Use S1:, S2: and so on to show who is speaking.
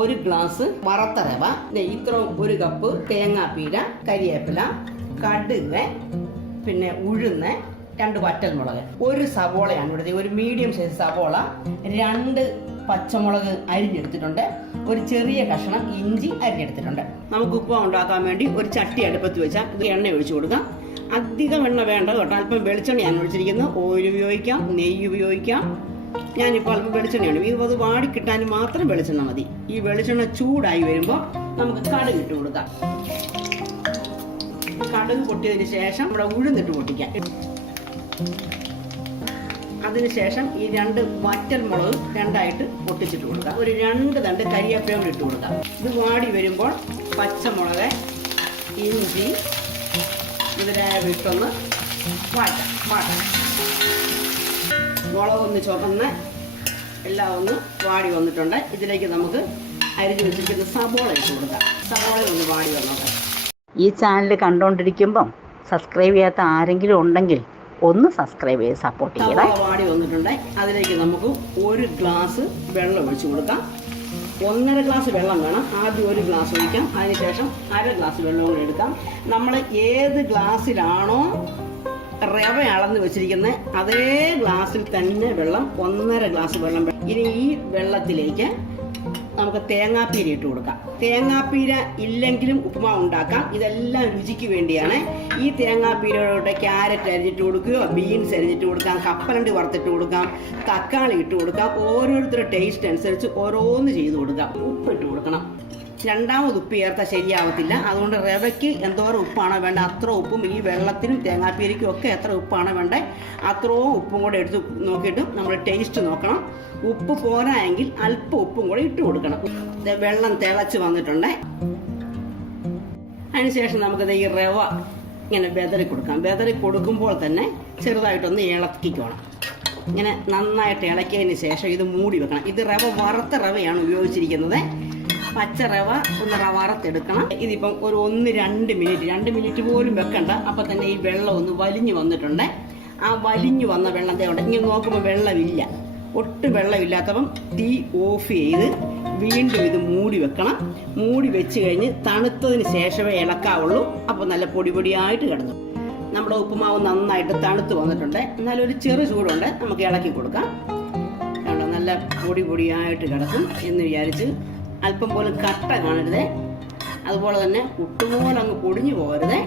S1: ഒരു ഗ്ലാസ് വറുത്ത റവ ഇത്രയും ഒരു കപ്പ് തേങ്ങാപ്പീര കരിയേപ്പില കടുക് പിന്നെ ഉഴുന്ന് രണ്ട് വറ്റൽ വറ്റൽമുളക്. ഒരു സവോളയാണ് ഇവിടുത്തെ ഒരു മീഡിയം സൈസ് സവോള രണ്ട് പച്ചമുളക് അരിഞ്ഞെടുത്തിട്ടുണ്ട്. ഒരു ചെറിയ കഷ്ണം ഇഞ്ചി അരിഞ്ഞെടുത്തിട്ടുണ്ട്. നമുക്ക് ഉപ്പ ഉണ്ടാക്കാൻ വേണ്ടി ഒരു ചട്ടി അടുപ്പത്ത് വെച്ചാൽ ഇത് എണ്ണ ഒഴിച്ചു കൊടുക്കാം. അധികം എണ്ണ വേണ്ട കേട്ടോ. അല്പം വെളിച്ചെണ്ണയാണ് ഒഴിച്ചിരിക്കുന്നത്. ഓയിൽ ഉപയോഗിക്കാം നെയ്യ് ഉപയോഗിക്കാം. ഞാനിപ്പോൾ അല്പം വെളിച്ചെണ്ണയാണ്. ഇത് അത് വാടി കിട്ടാൻ മാത്രം വെളിച്ചെണ്ണ മതി. ഈ വെളിച്ചെണ്ണ ചൂടായി വരുമ്പോൾ നമുക്ക് കടുക് ഇട്ട് കൊടുക്കാം. കടുക് പൊട്ടിയതിന് ശേഷം ഇവിടെ ഉഴുന്നിട്ട് പൊട്ടിക്കാം. അതിനുശേഷം ഈ രണ്ട് വറ്റൽ മുളക് രണ്ടായിട്ട് പൊട്ടിച്ചിട്ട് കൊടുക്കാം. ഒരു രണ്ട് തണ്ട് കരിയേപ്പില ഇട്ട് കൊടുക്കാം. ഇത് വാടി വരുമ്പോൾ പച്ചമുളക് ഇഞ്ചി ഇതിനെ വിട്ടൊന്ന് വാട്ടാം വാട്ടാം മുളകൊന്ന് ചുവന്ന് എല്ലാം ഒന്ന് വാടി വന്നിട്ടുണ്ട്. ഇതിലേക്ക് നമുക്ക് അരിഞ്ഞു വെച്ചിരിക്കുന്ന സബോള ഇട്ട് കൊടുക്കാം. സബോള ഒന്ന് വാടി വന്നോട്ടെ.
S2: ഈ ചാനൽ കണ്ടുകൊണ്ടിരിക്കുമ്പം സബ്സ്ക്രൈബ് ചെയ്യാത്ത ആരെങ്കിലും ഉണ്ടെങ്കിൽ ഒന്ന് സബ്സ്ക്രൈബ് ചെയ്ത് സപ്പോർട്ട്
S1: ചെയ്യുക വാടി വന്നിട്ടുണ്ട്. അതിലേക്ക് നമുക്ക് ഒരു ഗ്ലാസ് വെള്ളം ഒഴിച്ചു കൊടുക്കാം. ഒന്നര ഗ്ലാസ് വെള്ളം വേണം. ആദ്യം ഒരു ഗ്ലാസ് ഒഴിക്കാം. അതിനുശേഷം അര ഗ്ലാസ് വെള്ളം കൂടി എടുക്കാം. നമ്മൾ ഏത് ഗ്ലാസ്സിലാണോ റവ അളന്ന് വെച്ചിരിക്കുന്ന അതേ ഗ്ലാസ്സിൽ തന്നെ വെള്ളം ഒന്നര ഗ്ലാസ് വെള്ളം ഇനി ഈ വെള്ളത്തിലേക്ക് നമുക്ക് തേങ്ങാപ്പീര ഇട്ട് കൊടുക്കാം. തേങ്ങാപ്പീര ഇല്ലെങ്കിലും ഉപ്പുമാവ് ഉണ്ടാക്കാം. ഇതെല്ലാം രുചിക്ക് വേണ്ടിയാണ് ഈ തേങ്ങാപ്പീരയോടെ ക്യാരറ്റ് അരിഞ്ഞിട്ട് കൊടുക്കുകയോ ബീൻസ് അരിഞ്ഞിട്ട് കൊടുക്കാം കപ്പലണ്ടി വറുത്തിട്ട് കൊടുക്കാം തക്കാളി ഇട്ട് കൊടുക്കാം. ഓരോരുത്തരുടെ ടേസ്റ്റ് അനുസരിച്ച് ഓരോന്ന് ചെയ്ത് കൊടുക്കാം. ഉപ്പ് ഇട്ട് കൊടുക്കണം. രണ്ടാമത് ഉപ്പ് ചേർത്താൽ ശരിയാവത്തില്ല. അതുകൊണ്ട് റവയ്ക്ക് എന്തോരം ഉപ്പാണോ വേണ്ട അത്ര ഉപ്പും ഈ വെള്ളത്തിനും തേങ്ങാപ്പീരയ്ക്കും ഒക്കെ എത്ര ഉപ്പാണോ വേണ്ടേ അത്രയും ഉപ്പും കൂടെ എടുത്ത് നോക്കിയിട്ട് നമ്മൾ ടേസ്റ്റ് നോക്കണം. ഉപ്പ് പോരായെങ്കിൽ അല്പം ഉപ്പും കൂടെ ഇട്ട് കൊടുക്കണം. വെള്ളം തിളച്ച് വന്നിട്ടുണ്ട്. അതിനുശേഷം നമുക്കത് ഈ റവ ഇങ്ങനെ ബെതറി കൊടുക്കാം. ബെതറി കൊടുക്കുമ്പോൾ തന്നെ ചെറുതായിട്ടൊന്ന് ഇളക്കിക്കോണം. ഇങ്ങനെ നന്നായിട്ട് ഇളക്കിയതിന് ശേഷം ഇത് മൂടി വെക്കണം. ഇത് റവ വറുത്ത റവയാണ് ഉപയോഗിച്ചിരിക്കുന്നത്. പച്ച റവ ഒന്ന് റവാറത്തെടുക്കണം. ഇതിപ്പം ഒരു ഒന്ന് രണ്ട് മിനിറ്റ് രണ്ട് മിനിറ്റ് പോലും വെക്കണ്ട. അപ്പം തന്നെ ഈ വെള്ളം ഒന്ന് വലിഞ്ഞു വന്നിട്ടുണ്ട്. ആ വലിഞ്ഞു വന്ന വെള്ളത്തെ ഉണ്ട്. ഇങ്ങനെ നോക്കുമ്പോൾ വെള്ളമില്ല. ഒട്ടും വെള്ളമില്ലാത്തപ്പം തീ ഓഫ് ചെയ്ത് വീണ്ടും ഇത് മൂടി വെക്കണം. മൂടി വെച്ച് കഴിഞ്ഞ് തണുത്തതിന് ശേഷമേ ഇളക്കാവുള്ളൂ. അപ്പോൾ നല്ല പൊടി പൊടിയായിട്ട് കിടന്നു. നമ്മുടെ ഉപ്പുമാവ് നന്നായിട്ട് തണുത്ത് വന്നിട്ടുണ്ട്. എന്നാലും ഒരു ചെറു ചൂടുണ്ട്. നമുക്ക് ഇളക്കി കൊടുക്കാം. നല്ല പൊടി പൊടിയായിട്ട് കിടക്കും എന്ന് വിചാരിച്ച് അല്പം പോലും കട്ട കാണരുതേ. അതുപോലെ തന്നെ ഒട്ടുപോലെ അങ്ങ് പൊടിഞ്ഞു പോകരുതേ.